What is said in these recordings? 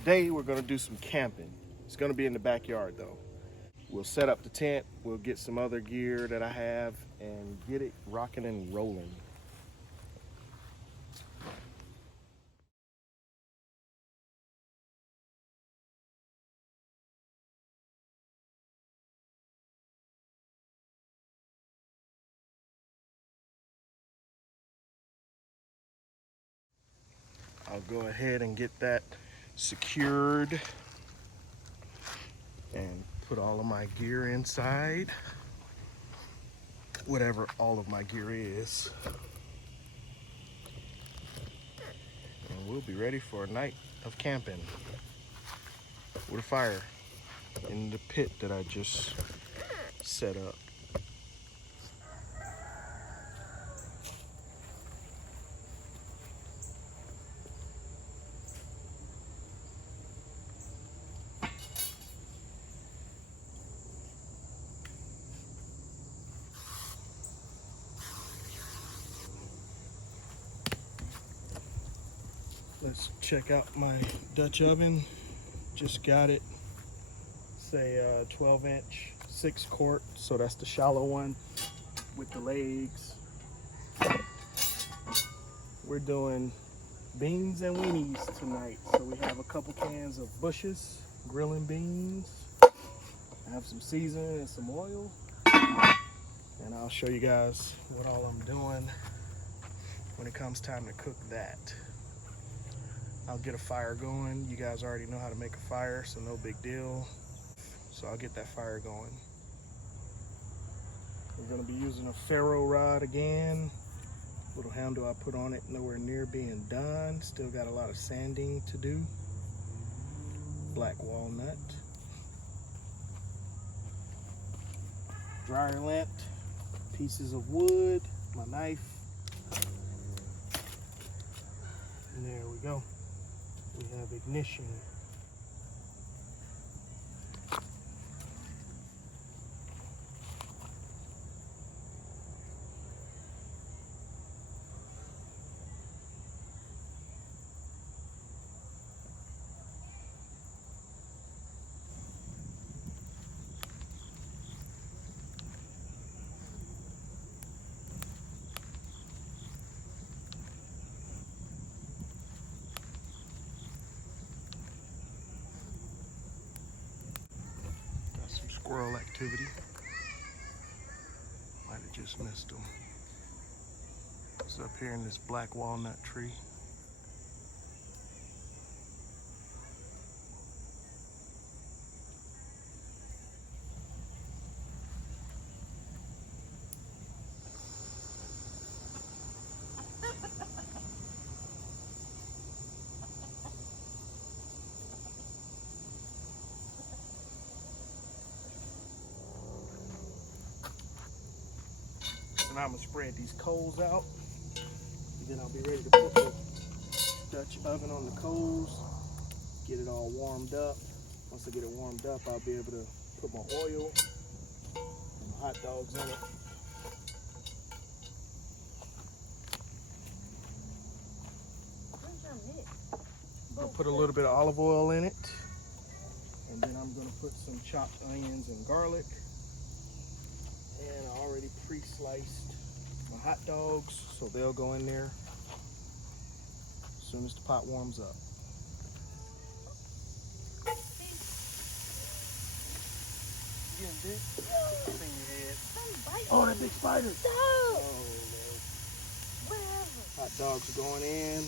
Today we're gonna do some camping. It's gonna be in the backyard though. We'll set up the tent, we'll get some other gear that I have and get it rocking and rolling. I'll go ahead and get that secured and put all of my gear inside, whatever all of my gear is. And we'll be ready for a night of camping with a fire in the pit that I just set up. Let's check out my Dutch oven. Just got it. Say 12-inch, 6-quart. So that's the shallow one with the legs. We're doing beans and weenies tonight. So we have a couple cans of Bush's grilling beans. I have some seasoning and some oil. And I'll show you guys what all I'm doing when it comes time to cook that. I'll get a fire going. You guys already know how to make a fire, so no big deal. So I'll get that fire going. We're gonna be using a Ferro Rod again. Little handle I put on it, nowhere near being done. Still got a lot of sanding to do. Black walnut. Dryer lint, pieces of wood, my knife. And there we go. We have ignition. Squirrel activity. Might have just missed them. It's up here in this black walnut tree. And I'm gonna spread these coals out. And then I'll be ready to put the Dutch oven on the coals, get it all warmed up. Once I get it warmed up, I'll be able to put my oil and my hot dogs in it. I'll put a little bit of olive oil in it. And then I'm gonna put some chopped onions and garlic. And I already pre-sliced my hot dogs, so they'll go in there as soon as the pot warms up. Oh, that big spider! No. Oh, no. Wherever. Hot dogs are going in.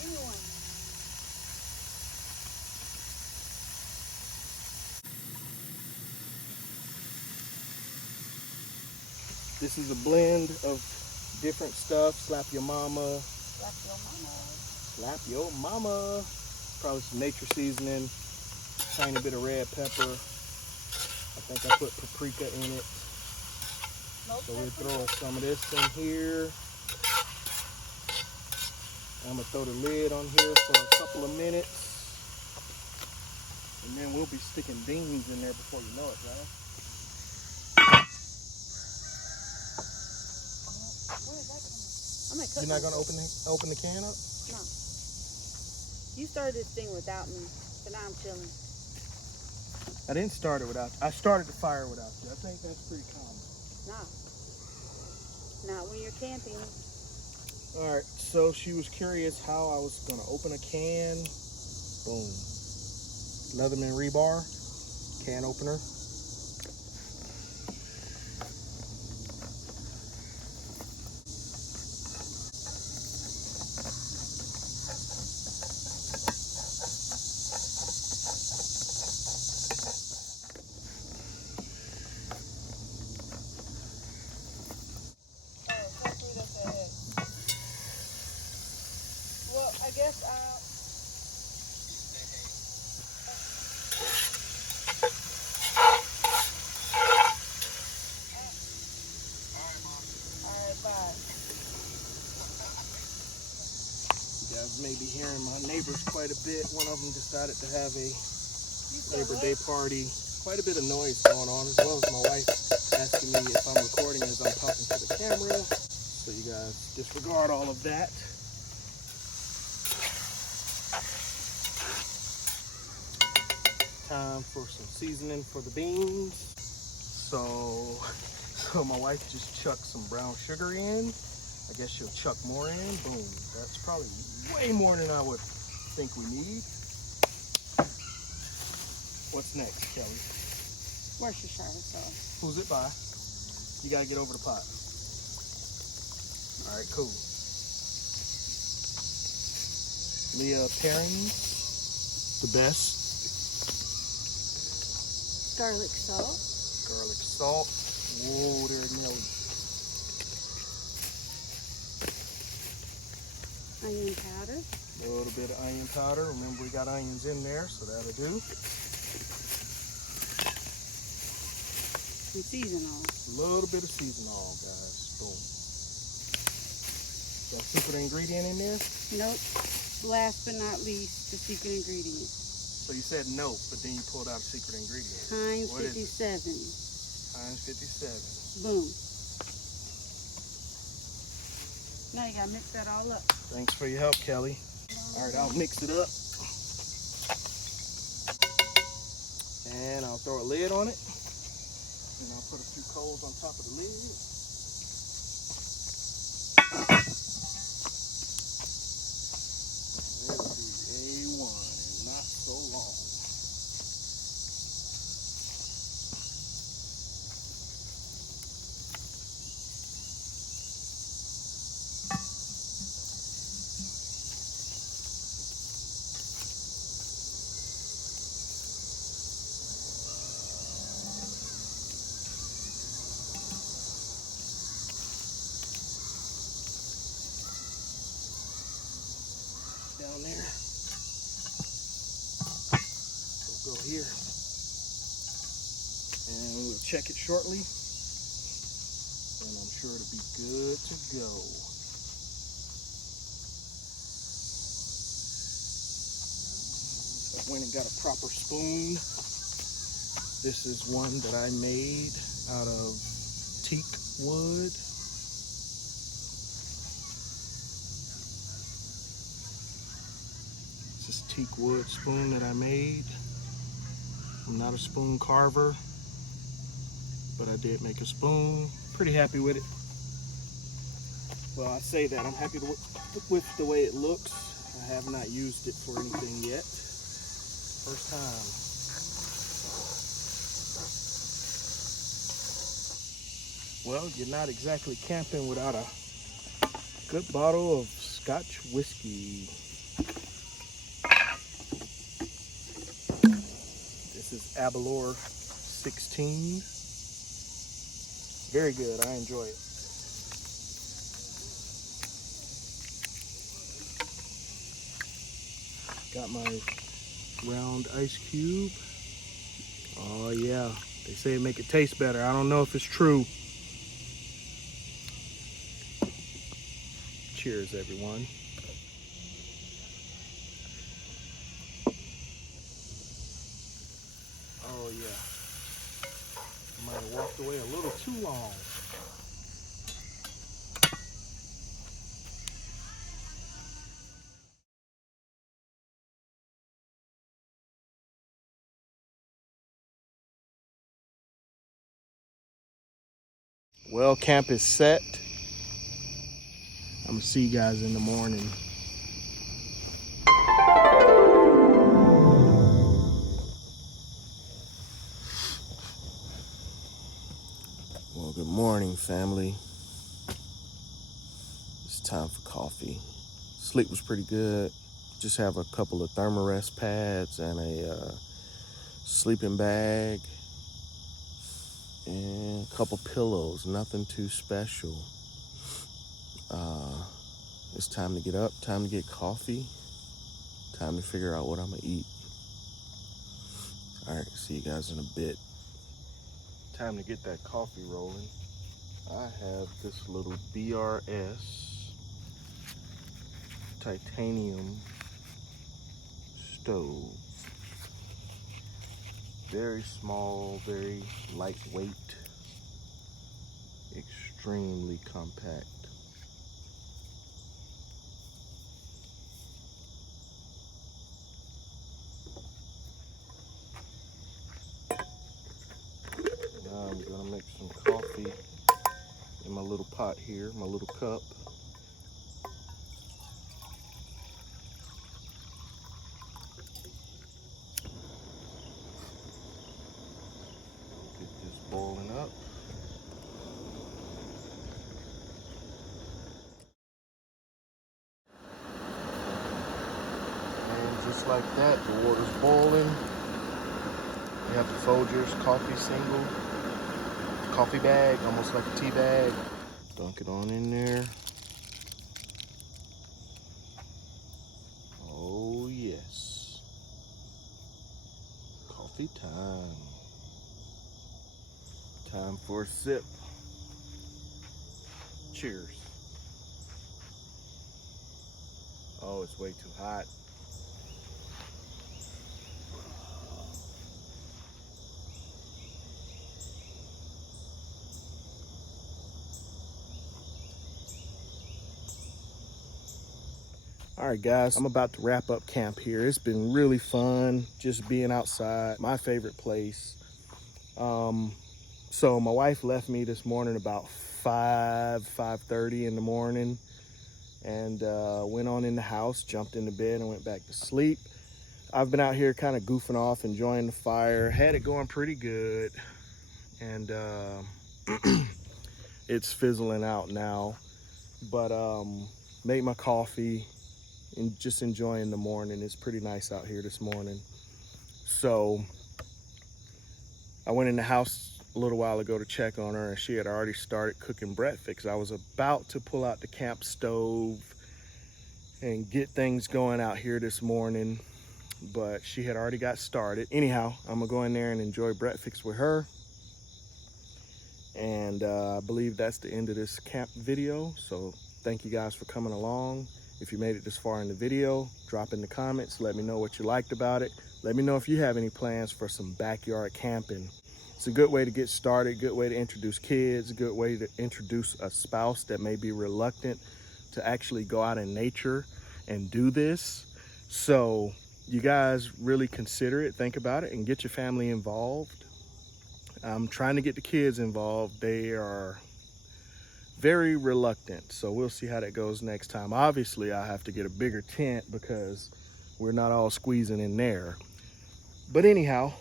Give me one. This is a blend of different stuff. Slap your mama. Slap your mama. Slap your mama. Probably some nature seasoning. Tiny bit of red pepper. I think I put paprika in it. So we're throwing some of this in here. I'm gonna throw the lid on here for a couple of minutes. And then we'll be sticking beans in there before you know it, guys. You're not gonna open the can up? No. You started this thing without me, so now I'm chilling. I didn't start it without you. I started the fire without you. I think that's pretty common. Nah. Not when you're camping. All right, so she was curious how I was gonna open a can. Boom. Leatherman rebar, can opener. Well, I guess Alright, bye. You guys may be hearing my neighbors quite a bit. One of them decided to have a Labor Day party. Quite a bit of noise going on, as well as my wife asking me if I'm recording as I'm talking to the camera. So you guys disregard all of that. Time for some seasoning for the beans. So my wife just chucked some brown sugar in. I guess she'll chuck more in. Boom. That's probably way more than I would think we need. What's next, Kelly? Worcestershire sauce. Who's it by? You gotta get over the pot. All right, cool. Leah pairings, the best. Garlic salt. Garlic salt. Whoa, there, Nelly. Onion powder. A little bit of onion powder. Remember, we got onions in there, so that'll do. Some seasonal. A little bit of seasonal, guys. Boom. Got secret ingredient in there? Nope. Last but not least, the secret ingredient. So you said nope, but then you pulled out a secret ingredient. Heinz What is it? 57. Heinz 57. Boom. Now you gotta mix that all up. Thanks for your help, Kelly. All right, I'll mix it up. And I'll throw a lid on it. And I'll put a few coals on top of the lid. It'll be A1 and not so long. Down there. We'll go here. And we'll check it shortly. And I'm sure it'll be good to go. So I went and got a proper spoon. This is one that I made out of teak wood. This teak wood spoon that I made. I'm not a spoon carver, but I did make a spoon. Pretty happy with it. Well, I say that I'm happy with the way it looks. I have not used it for anything yet. First time. Well, you're not exactly camping without a good bottle of Scotch whiskey. This is Aberlour 16. Very good, I enjoy it. Got my round ice cube. Oh yeah, they say it make it taste better. I don't know if it's true. Cheers, everyone. Oh yeah. I might have walked away a little too long. Well, camp is set. I'm gonna see you guys in the morning. Well, good morning, family. It's time for coffee. Sleep was pretty good. Just have a couple of thermarest pads and a sleeping bag and a couple pillows. Nothing too special. It's time to get up, time to get coffee, time to figure out what I'm gonna eat. All right, see you guys in a bit. Time to get that coffee rolling. I have this little BRS titanium stove. Very small, very lightweight, extremely compact. Now I'm gonna make some coffee in my little pot here, my little cup. Get this boiling up. And just like that, the water's boiling. We have the Folgers coffee single, coffee bag, almost like a tea bag. Dunk it on in there. Oh yes. Coffee time. Time for a sip. Cheers. Oh, it's way too hot. All right, guys, I'm about to wrap up camp here. It's been really fun just being outside, my favorite place. So my wife left me this morning about 5:30 in the morning and went on in the house, jumped into bed and went back to sleep. I've been out here kind of goofing off, enjoying the fire, had it going pretty good, and it's fizzling out now. But made my coffee and just enjoying the morning. It's pretty nice out here this morning. So I went in the house a little while ago to check on her, and she had already started cooking breakfast. I was about to pull out the camp stove and get things going out here this morning, but she had already got started. Anyhow, I'm gonna go in there and enjoy breakfast with her. And I believe that's the end of this camp video. So thank you guys for coming along. If you made it this far in the video, drop in the comments. Let me know what you liked about it. Let me know if you have any plans for some backyard camping. It's a good way to get started, good way to introduce kids, a good way to introduce a spouse that may be reluctant to actually go out in nature and do this. So you guys really consider it, think about it, and get your family involved. I'm trying to get the kids involved. They are very reluctant, so we'll see how that goes next time. Obviously, I have to get a bigger tent because we're not all squeezing in there. But anyhow,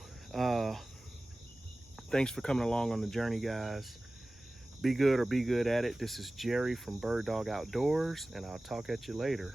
thanks for coming along on the journey, guys. Be good or be good at it. This is Jerry from Bird Dog Outdoors, and I'll talk at you later.